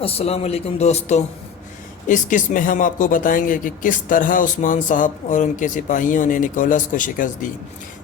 السلام علیکم دوستو، اس قسط میں ہم آپ کو بتائیں گے کہ کس طرح عثمان صاحب اور ان کے سپاہیوں نے نکولس کو شکست دی،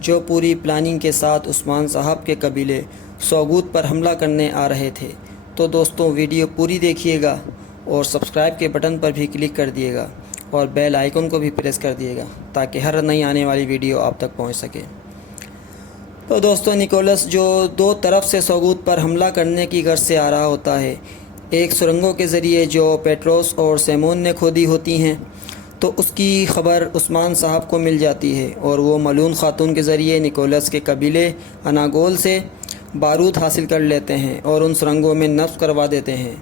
جو پوری پلاننگ کے ساتھ عثمان صاحب کے قبیلے سوگوت پر حملہ کرنے آ رہے تھے۔ تو دوستو ویڈیو پوری دیکھیے گا اور سبسکرائب کے بٹن پر بھی کلک کر دیے گا اور بیل آئیکن کو بھی پریس کر دیے گا تاکہ ہر نئی آنے والی ویڈیو آپ تک پہنچ سکے۔ تو دوستو نکولس جو دو طرف سے سوگوت پر حملہ کرنے کی غرض سے آ رہا ہوتا ہے، ایک سرنگوں کے ذریعے جو پیٹروس اور سیمون نے کھودی ہوتی ہیں، تو اس کی خبر عثمان صاحب کو مل جاتی ہے اور وہ ملون خاتون کے ذریعے نکولس کے قبیلے اناگول سے بارود حاصل کر لیتے ہیں اور ان سرنگوں میں نصب کروا دیتے ہیں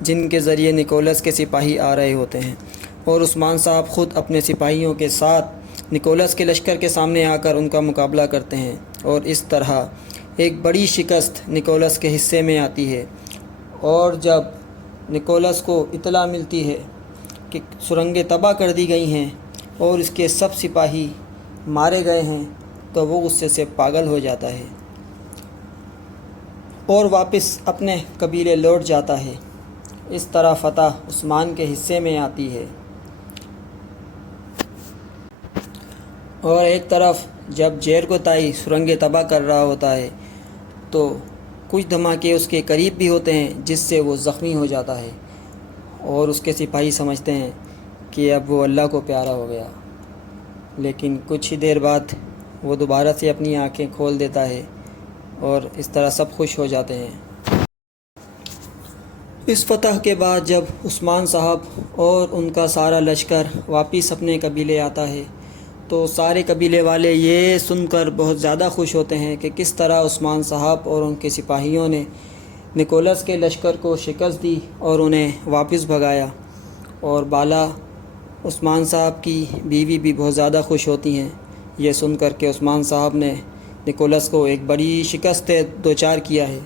جن کے ذریعے نکولس کے سپاہی آ رہے ہوتے ہیں، اور عثمان صاحب خود اپنے سپاہیوں کے ساتھ نکولس کے لشکر کے سامنے آ کر ان کا مقابلہ کرتے ہیں، اور اس طرح ایک بڑی شکست نکولس کے حصے میں آتی ہے۔ اور جب نکولس کو اطلاع ملتی ہے کہ سرنگیں تباہ کر دی گئی ہیں اور اس کے سب سپاہی مارے گئے ہیں، تو وہ غصے سے پاگل ہو جاتا ہے اور واپس اپنے قبیلے لوٹ جاتا ہے۔ اس طرح فتح عثمان کے حصے میں آتی ہے۔ اور ایک طرف جب جیرگوتائی سرنگیں تباہ کر رہا ہوتا ہے تو کچھ دھماکے اس کے قریب بھی ہوتے ہیں جس سے وہ زخمی ہو جاتا ہے، اور اس کے سپاہی سمجھتے ہیں کہ اب وہ اللہ کو پیارا ہو گیا، لیکن کچھ ہی دیر بعد وہ دوبارہ سے اپنی آنکھیں کھول دیتا ہے اور اس طرح سب خوش ہو جاتے ہیں۔ اس فتح کے بعد جب عثمان صاحب اور ان کا سارا لشکر واپس اپنے قبیلے آتا ہے تو سارے قبیلے والے یہ سن کر بہت زیادہ خوش ہوتے ہیں کہ کس طرح عثمان صاحب اور ان کے سپاہیوں نے نکولس کے لشکر کو شکست دی اور انہیں واپس بھگایا، اور بالا عثمان صاحب کی بیوی بھی بہت زیادہ خوش ہوتی ہیں یہ سن کر کہ عثمان صاحب نے نکولس کو ایک بڑی شکست دوچار کیا ہے۔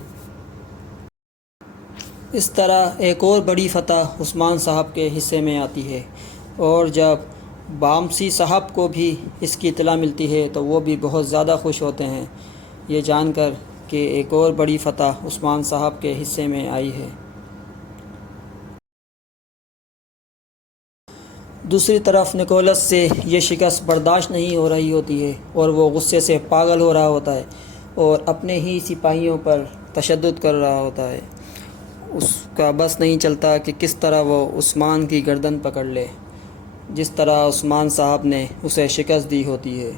اس طرح ایک اور بڑی فتح عثمان صاحب کے حصے میں آتی ہے، اور جب بامسی صاحب کو بھی اس کی اطلاع ملتی ہے تو وہ بھی بہت زیادہ خوش ہوتے ہیں یہ جان کر کہ ایک اور بڑی فتح عثمان صاحب کے حصے میں آئی ہے۔ دوسری طرف نکولس سے یہ شکست برداشت نہیں ہو رہی ہوتی ہے اور وہ غصے سے پاگل ہو رہا ہوتا ہے اور اپنے ہی سپاہیوں پر تشدد کر رہا ہوتا ہے۔ اس کا بس نہیں چلتا کہ کس طرح وہ عثمان کی گردن پکڑ لے جس طرح عثمان صاحب نے اسے شکست دی ہوتی ہے،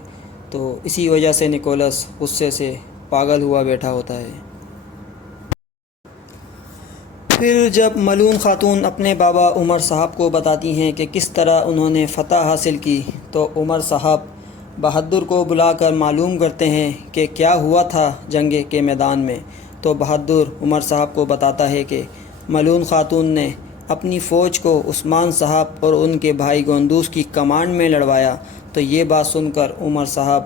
تو اسی وجہ سے نکولس غصے سے پاگل ہوا بیٹھا ہوتا ہے۔ پھر جب ملون خاتون اپنے بابا عمر صاحب کو بتاتی ہیں کہ کس طرح انہوں نے فتح حاصل کی، تو عمر صاحب بہادر کو بلا کر معلوم کرتے ہیں کہ کیا ہوا تھا جنگ کے میدان میں۔ تو بہادر عمر صاحب کو بتاتا ہے کہ ملون خاتون نے اپنی فوج کو عثمان صاحب اور ان کے بھائی گوندوس کی کمانڈ میں لڑوایا۔ تو یہ بات سن کر عمر صاحب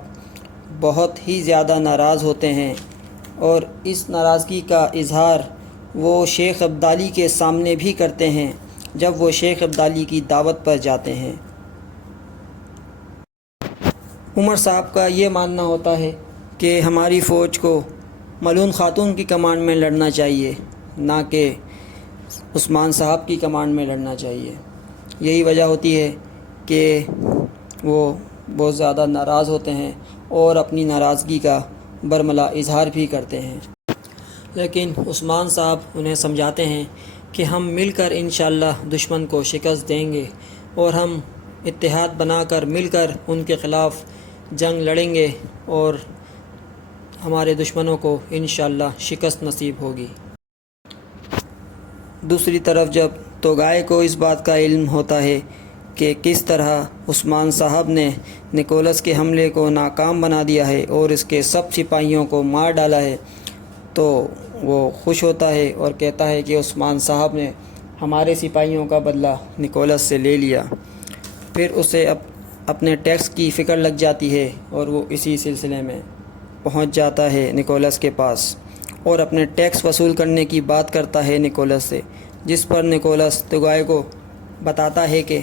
بہت ہی زیادہ ناراض ہوتے ہیں، اور اس ناراضگی کا اظہار وہ شیخ ابدالی کے سامنے بھی کرتے ہیں جب وہ شیخ ابدالی کی دعوت پر جاتے ہیں۔ عمر صاحب کا یہ ماننا ہوتا ہے کہ ہماری فوج کو ملون خاتون کی کمانڈ میں لڑنا چاہیے، نہ کہ عثمان صاحب کی کمانڈ میں لڑنا چاہیے۔ یہی وجہ ہوتی ہے کہ وہ بہت زیادہ ناراض ہوتے ہیں اور اپنی ناراضگی کا برملا اظہار بھی کرتے ہیں، لیکن عثمان صاحب انہیں سمجھاتے ہیں کہ ہم مل کر انشاءاللہ دشمن کو شکست دیں گے، اور ہم اتحاد بنا کر مل کر ان کے خلاف جنگ لڑیں گے اور ہمارے دشمنوں کو انشاءاللہ شکست نصیب ہوگی۔ دوسری طرف جب توغائے کو اس بات کا علم ہوتا ہے کہ کس طرح عثمان صاحب نے نکولس کے حملے کو ناکام بنا دیا ہے اور اس کے سب سپاہیوں کو مار ڈالا ہے، تو وہ خوش ہوتا ہے اور کہتا ہے کہ عثمان صاحب نے ہمارے سپاہیوں کا بدلہ نکولس سے لے لیا۔ پھر اسے اپنے ٹیکس کی فکر لگ جاتی ہے اور وہ اسی سلسلے میں پہنچ جاتا ہے نکولس کے پاس اور اپنے ٹیکس وصول کرنے کی بات کرتا ہے نکولس سے، جس پر نکولس توغائے کو بتاتا ہے کہ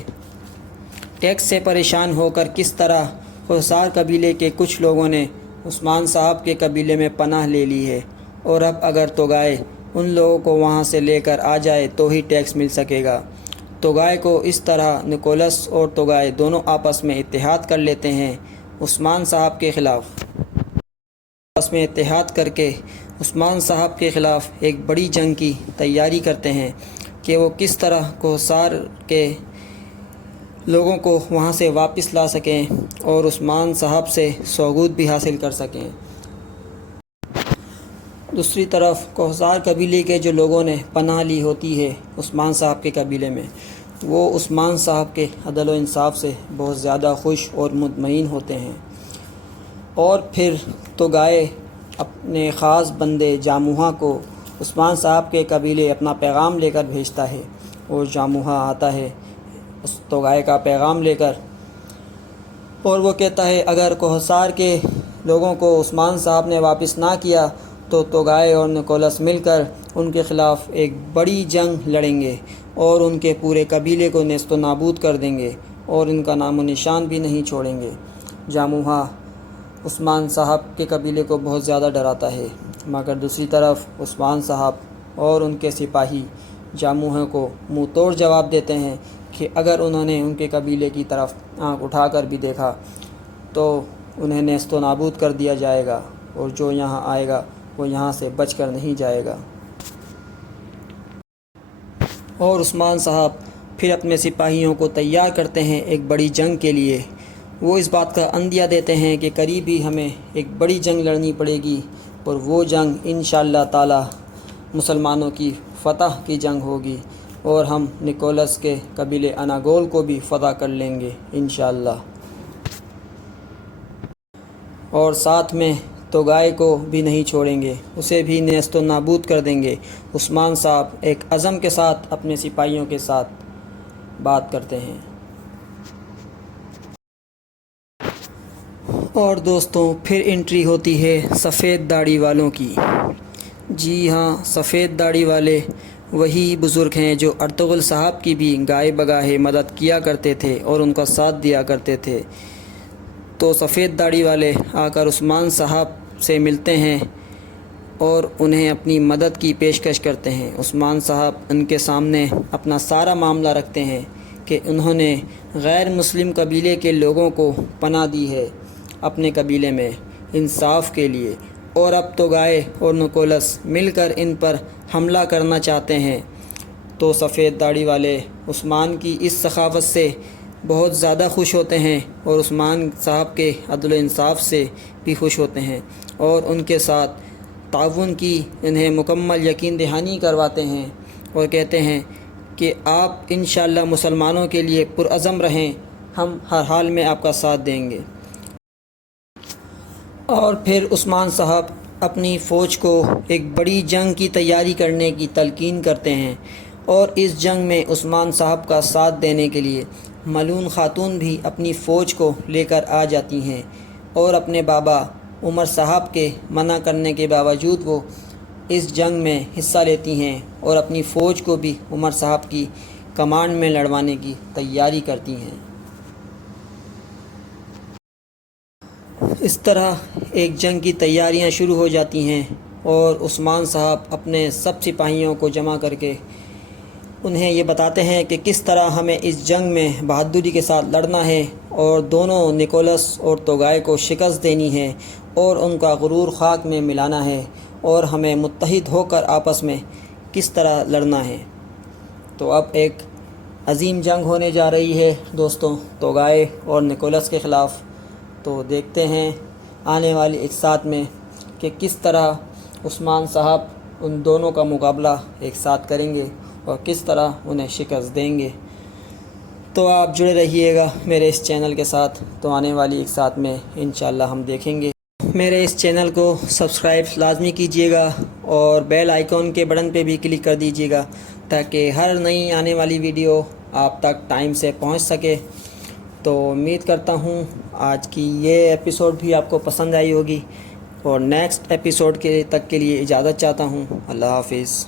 ٹیکس سے پریشان ہو کر کس طرح خسار قبیلے کے کچھ لوگوں نے عثمان صاحب کے قبیلے میں پناہ لے لی ہے، اور اب اگر توغائے ان لوگوں کو وہاں سے لے کر آ جائے تو ہی ٹیکس مل سکے گا۔ توگائے کو اس طرح نکولس اور توگائے دونوں آپس میں اتحاد کر لیتے ہیں عثمان صاحب کے خلاف۔ آپس میں اتحاد کر کے عثمان صاحب کے خلاف ایک بڑی جنگ کی تیاری کرتے ہیں کہ وہ کس طرح کوہسار کے لوگوں کو وہاں سے واپس لا سکیں اور عثمان صاحب سے سوگوت بھی حاصل کر سکیں۔ دوسری طرف کوہسار قبیلے کے جو لوگوں نے پناہ لی ہوتی ہے عثمان صاحب کے قبیلے میں، وہ عثمان صاحب کے عدل و انصاف سے بہت زیادہ خوش اور مطمئن ہوتے ہیں۔ اور پھر توگائے اپنے خاص بندے جاموہا کو عثمان صاحب کے قبیلے اپنا پیغام لے کر بھیجتا ہے، اور جاموہا آتا ہے اس توگائے کا پیغام لے کر، اور وہ کہتا ہے اگر کوہسار کے لوگوں کو عثمان صاحب نے واپس نہ کیا تو توگائے اور نکولس مل کر ان کے خلاف ایک بڑی جنگ لڑیں گے اور ان کے پورے قبیلے کو نیست و نابود کر دیں گے اور ان کا نام و نشان بھی نہیں چھوڑیں گے۔ جاموہا عثمان صاحب کے قبیلے کو بہت زیادہ ڈراتا ہے، مگر دوسری طرف عثمان صاحب اور ان کے سپاہی جاموہا کو منہ توڑ جواب دیتے ہیں کہ اگر انہوں نے ان کے قبیلے کی طرف آنکھ اٹھا کر بھی دیکھا تو انہیں نیست و نابود کر دیا جائے گا، اور جو یہاں آئے گا وہ یہاں سے بچ کر نہیں جائے گا۔ اور عثمان صاحب پھر اپنے سپاہیوں کو تیار کرتے ہیں ایک بڑی جنگ کے لیے۔ وہ اس بات کا عندیہ دیتے ہیں کہ قریب ہی ہمیں ایک بڑی جنگ لڑنی پڑے گی، اور وہ جنگ انشاءاللہ تعالی مسلمانوں کی فتح کی جنگ ہوگی، اور ہم نکولس کے قبیلے اناگول کو بھی فتح کر لیں گے انشاءاللہ۔ اور ساتھ میں توگائے کو بھی نہیں چھوڑیں گے، اسے بھی نیست و نابود کر دیں گے۔ عثمان صاحب ایک عزم کے ساتھ اپنے سپاہیوں کے ساتھ بات کرتے ہیں۔ اور دوستوں پھر انٹری ہوتی ہے سفید داڑھی والوں کی۔ جی ہاں، سفید داڑھی والے وہی بزرگ ہیں جو ارطغرل صاحب کی بھی گائے بگاہے مدد کیا کرتے تھے اور ان کا ساتھ دیا کرتے تھے۔ تو سفید داڑھی والے آ کر عثمان صاحب سے ملتے ہیں اور انہیں اپنی مدد کی پیشکش کرتے ہیں۔ عثمان صاحب ان کے سامنے اپنا سارا معاملہ رکھتے ہیں کہ انہوں نے غیر مسلم قبیلے کے لوگوں کو پناہ دی ہے اپنے قبیلے میں انصاف کے لیے، اور اب توگائے اور نکولس مل کر ان پر حملہ کرنا چاہتے ہیں۔ تو سفید داڑھی والے عثمان کی اس سخاوت سے بہت زیادہ خوش ہوتے ہیں اور عثمان صاحب کے عدل و انصاف سے بھی خوش ہوتے ہیں، اور ان کے ساتھ تعاون کی انہیں مکمل یقین دہانی کرواتے ہیں اور کہتے ہیں کہ آپ انشاءاللہ مسلمانوں کے لیے پرعزم رہیں، ہم ہر حال میں آپ کا ساتھ دیں گے۔ اور پھر عثمان صاحب اپنی فوج کو ایک بڑی جنگ کی تیاری کرنے کی تلقین کرتے ہیں، اور اس جنگ میں عثمان صاحب کا ساتھ دینے کے لیے ملون خاتون بھی اپنی فوج کو لے کر آ جاتی ہیں، اور اپنے بابا عمر صاحب کے منع کرنے کے باوجود وہ اس جنگ میں حصہ لیتی ہیں اور اپنی فوج کو بھی عمر صاحب کی کمانڈ میں لڑوانے کی تیاری کرتی ہیں۔ اس طرح ایک جنگ کی تیاریاں شروع ہو جاتی ہیں، اور عثمان صاحب اپنے سب سپاہیوں کو جمع کر کے انہیں یہ بتاتے ہیں کہ کس طرح ہمیں اس جنگ میں بہادری کے ساتھ لڑنا ہے، اور دونوں نکولس اور توگائے کو شکست دینی ہے اور ان کا غرور خاک میں ملانا ہے، اور ہمیں متحد ہو کر آپس میں کس طرح لڑنا ہے۔ تو اب ایک عظیم جنگ ہونے جا رہی ہے دوستوں توگائے اور نکولس کے خلاف۔ تو دیکھتے ہیں آنے والی اجزاء میں کہ کس طرح عثمان صاحب ان دونوں کا مقابلہ ایک ساتھ کریں گے اور کس طرح انہیں شکست دیں گے۔ تو آپ جڑے رہیے گا میرے اس چینل کے ساتھ، تو آنے والی اجزاء میں انشاءاللہ ہم دیکھیں گے۔ میرے اس چینل کو سبسکرائب لازمی کیجیے گا، اور بیل آئیکن کے بٹن پہ بھی کلک کر دیجیے گا تاکہ ہر نئی آنے والی ویڈیو آپ تک ٹائم سے پہنچ سکے۔ تو امید کرتا ہوں آج کی یہ ایپیسوڈ بھی آپ کو پسند آئی ہوگی، اور نیکسٹ ایپیسوڈ کے لیے اجازت چاہتا ہوں۔ اللہ حافظ۔